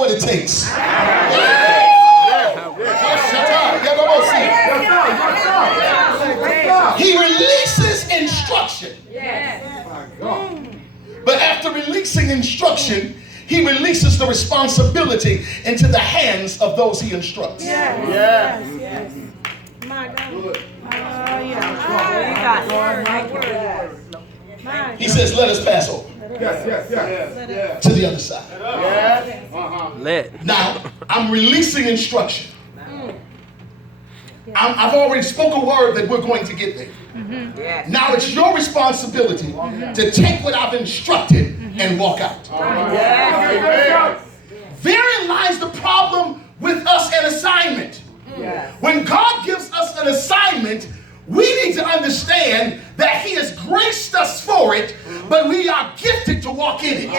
what it takes. He releases instruction. But after releasing instruction, he releases the responsibility into the hands of those he instructs. He says, let us pass over to the other side. Now, I'm releasing instruction. I've already spoken a word that we're going to get there. Now it's your responsibility to take what I've instructed and walk out. Therein lies the problem with us and assignment. When God gives us an assignment, we need to understand that he has graced us for it, but we are gifted to walk in it.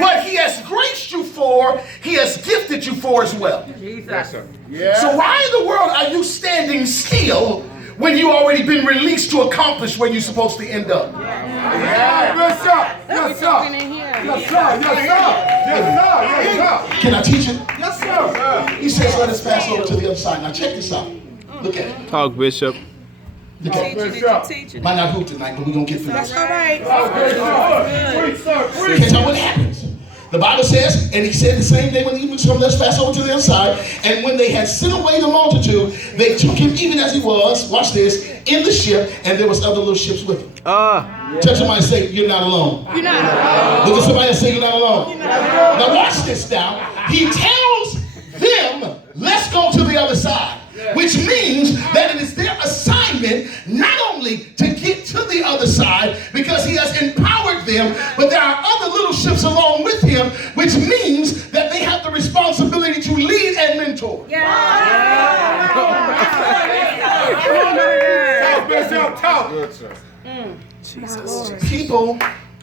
What he has graced you for, he has gifted you for as well. So why in the world are you standing still when you already been released to accomplish where you're supposed to end up? Can I teach it? Yes, sir. He says, let us pass over to the other side. Now check this out. Look at it. Talk, Bishop. Look at it. Might not hoop tonight, but we're going to get through this. All right. Catch on what happens. The Bible says, and he said the same day when he was from, let's pass over to the other side. And when they had sent away the multitude, they took him even as he was, watch this, in the ship, and there was other little ships with him. Touch somebody and say, you're not alone. You're not alone. Look at somebody and say, you're not alone. Now watch this now. He tells them, let's go to the other side. Which means that it is their assignment not only to get to the other side because he has empowered them, but there are other little ships along with him, which means that they have the responsibility to lead and mentor. Jesus. People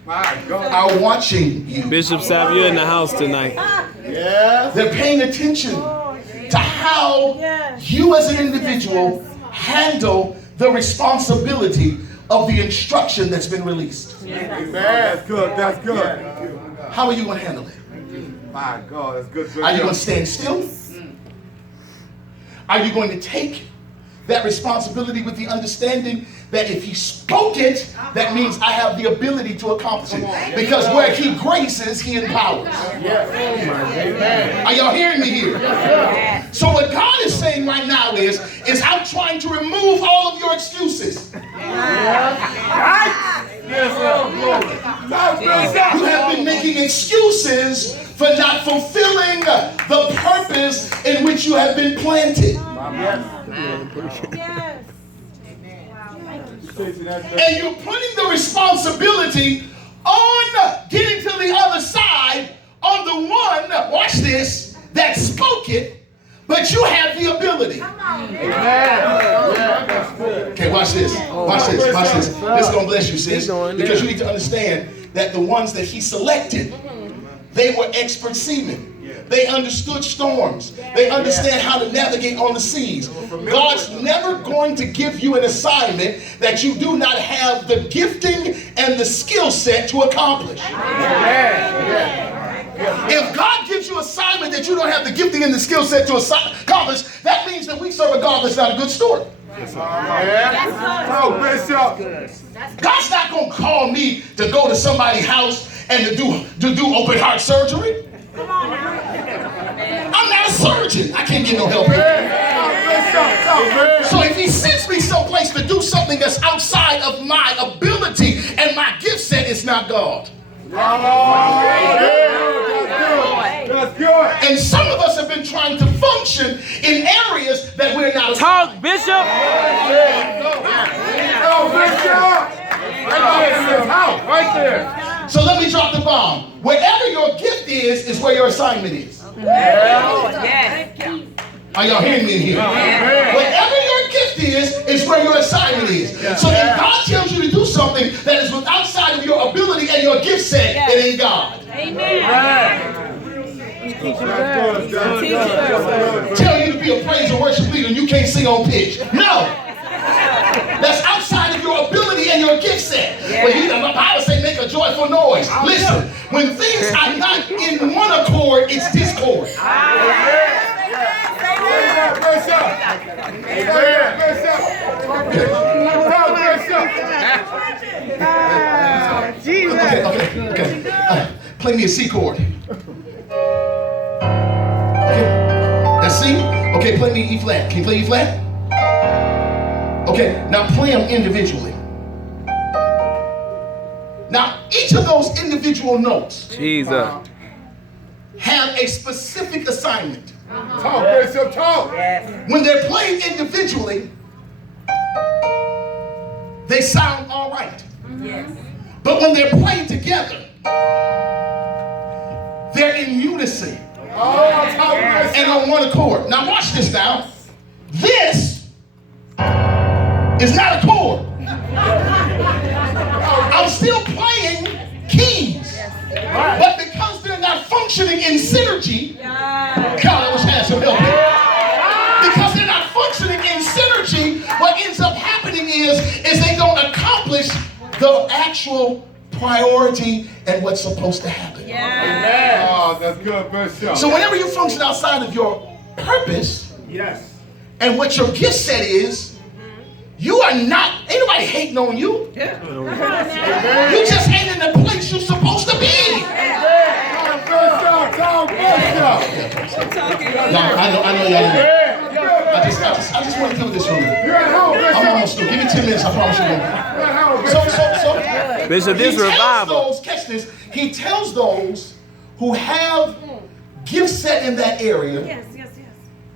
are watching you. Bishop Sapp, you're in the house tonight. They're paying attention to how you as an individual handle the responsibility of the instruction that's been released. Amen. That's good. That's good. How are you going to handle it? My God, that's good. Are you going to stand still? Are you going to take that responsibility with the understanding that if he spoke it, that means I have the ability to accomplish it? Because where he graces, he empowers. Are y'all hearing me here? So what God is saying right now is I'm trying to remove all of your excuses. You have been making excuses for not fulfilling the purpose in which you have been planted. And you're putting the responsibility on getting to the other side on the one, watch this, that spoke it, but you have the ability. Okay, watch this. Watch this. Watch this. This is going to bless you, sis. Because you need to understand that the ones that he selected, they were expert seamen. They understood storms. They understand how to navigate on the seas. God's never going to give you an assignment that you do not have the gifting and the skill set to accomplish. If God gives you an assignment that you don't have the gifting and the skill set to accomplish, that means that we serve a God that's not a good story. God's not going to call me to go to somebody's house and to do open heart surgery. I'm not a surgeon. I can't get no help here. So if he sends me someplace to do something that's outside of my ability and my gift set, it's not God. That's good. And some of us have been trying to function in areas that we're not. Talk, Bishop. Right there. So let me drop the bomb. Wherever your gift is where your assignment is. Are y'all hearing me in here? Wherever your gift is where your assignment is. So if God tells you to do something that is outside of your ability and your gift set, it ain't God. Tell you to be a praise and worship leader and you can't sing on pitch. No. That's outside of your ability and your your gift set. But the Bible say make a joyful noise. Listen, when things are not in one accord, it's discord. Okay. Play me a C chord. Okay. That's C? Okay, play me E flat. Can you play E flat? Okay, now play them individually. Now, each of those individual notes have a specific assignment. Talk, Bishop, talk. When they're played individually, they sound all right. But when they're played together, they're in unison and on one accord. Now watch this now. This is not a chord. I'm still playing keys. But because they're not functioning in synergy, God, I wish I had some help here. Because they're not functioning in synergy, what ends up happening is they don't accomplish the actual priority and what's supposed to happen. Oh, that's good, Bishop. So whenever you function outside of your purpose, and what your gift set is, you are not, ain't nobody hating on you. You just ain't in the place you're supposed to be. No, I know y'all didn't. I just want to deal with this room. I'm almost through. Give me 10 minutes, I promise you. So Bishop, this revival. Catch this. He tells those who have gifts set in that area,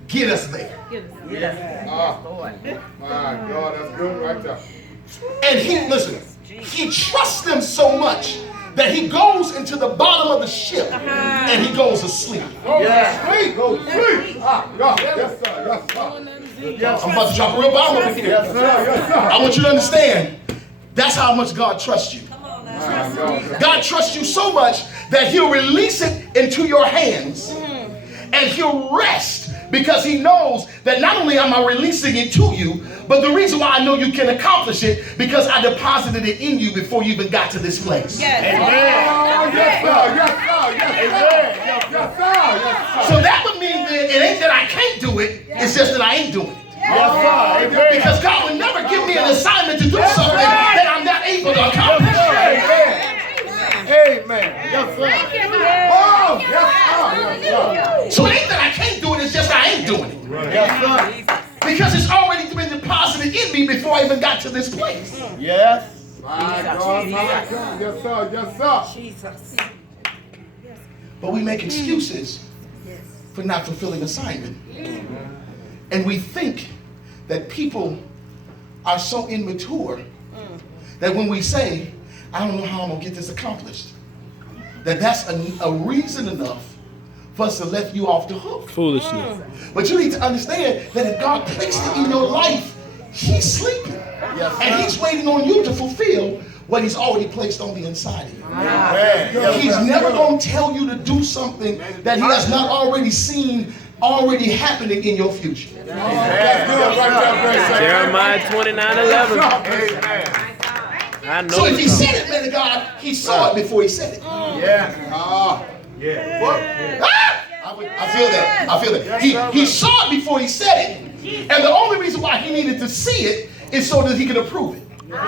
get us there. My God, that's good right there. And he trusts them so much that he goes into the bottom of the ship and he goes asleep. Sleep, go sleep. God, yes, sir, yes, sir. I'm about to drop a real bomb over here. Yes, sir, yes, sir. I want you to understand, that's how much God trusts you. God trusts you so much that he'll release it into your hands and he'll rest because he knows that not only am I releasing it to you, but the reason why I know you can accomplish it because I deposited it in you before you even got to this place. Yes, sir, yes, sir. So that would mean that it ain't that I can't do it, it's just that I ain't doing it. Yes, sir. Because God would never give me an assignment to do something that I'm not able to accomplish. Amen. Yes, sir. Oh, yes, sir. So it ain't that I can't do it, it's just I ain't doing it. Yes, sir. Because it's already been deposited in me before I even got to this place. Yes. My God, my God. Yes, sir, yes, sir. But we make excuses for not fulfilling assignment. And we think that people are so immature that when we say, I don't know how I'm going to get this accomplished, that's a reason enough for us to let you off the hook. Foolishness. But you need to understand that if God placed it in your life, he's sleeping. And he's waiting on you to fulfill what he's already placed on the inside of you. He's never going to tell you to do something that he has not already seen already happening in your future. Jeremiah 29:11. I know. So if he said it, man of God, he saw it before he said it. I feel that. I feel that. He saw it before he said it. And the only reason why he needed to see it is so that he could approve it. Okay, I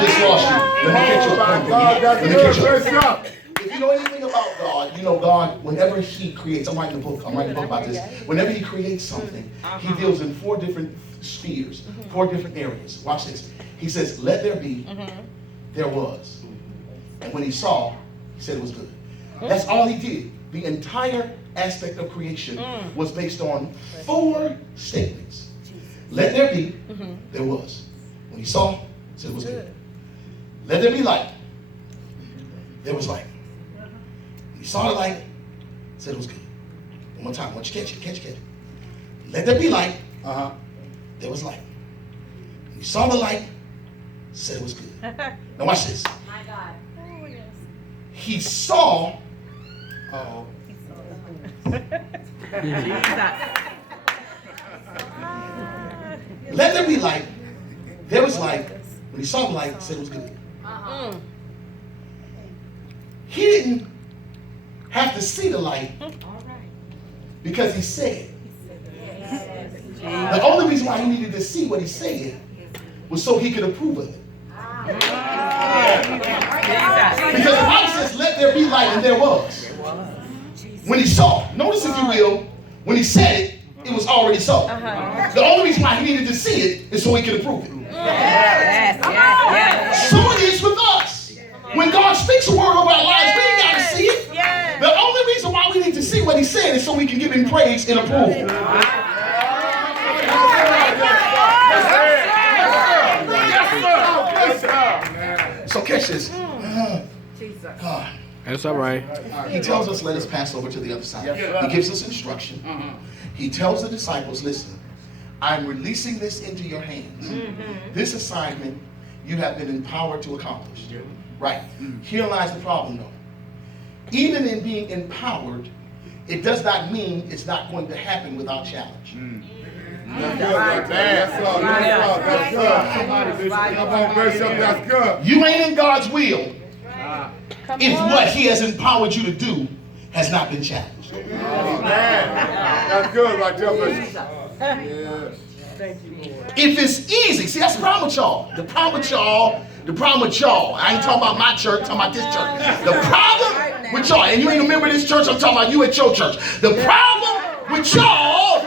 just lost you. Let me catch you up. If you know anything about God, you know God, whenever he creates, I'm writing a book about this. Whenever he creates something, he deals in 4 different spheres, 4 different areas. Watch this. He says, let there be, there was. And when he saw, he said it was good. That's all he did. The entire aspect of creation was based on 4 statements. Let there be, there was. When he saw, he said it was good. Let there be light. There was light. When he saw the light, he said it was good. One more time, I want you to catch it. Let there be light. There was light. When he saw the light, he said it was good. Now watch this. My God. Oh, yes. He saw. Let there be light. There was light. When he saw the light, he said it was good. He didn't have to see the light because he said. The only reason why he needed to see what he said was so he could approve of it. Because the Bible says, let there be light, and there was. When he saw, notice if you will, when he said it, it was already so. The only reason why he needed to see it is so he could approve it. So it is with us. When God speaks a word over our lives, we ain't got to see it. The only reason why we need to see what he said is so we can give him praise and approval. So catch this. God. That's all right. He tells us, let us pass over to the other side. He gives us instruction. He tells the disciples, listen, I'm releasing this into your hands. This assignment you have been empowered to accomplish. Right. Here lies the problem, though. Even in being empowered, it does not mean it's not going to happen without challenge. You ain't in God's will if what he has empowered you to do has not been challenged. That's good right there, Bishop. If it's easy, see, that's the problem with y'all. The problem with y'all, I ain't talking about my church, I'm talking about this church. The problem with y'all, and you ain't a member of this church, I'm talking about you at your church. The problem with y'all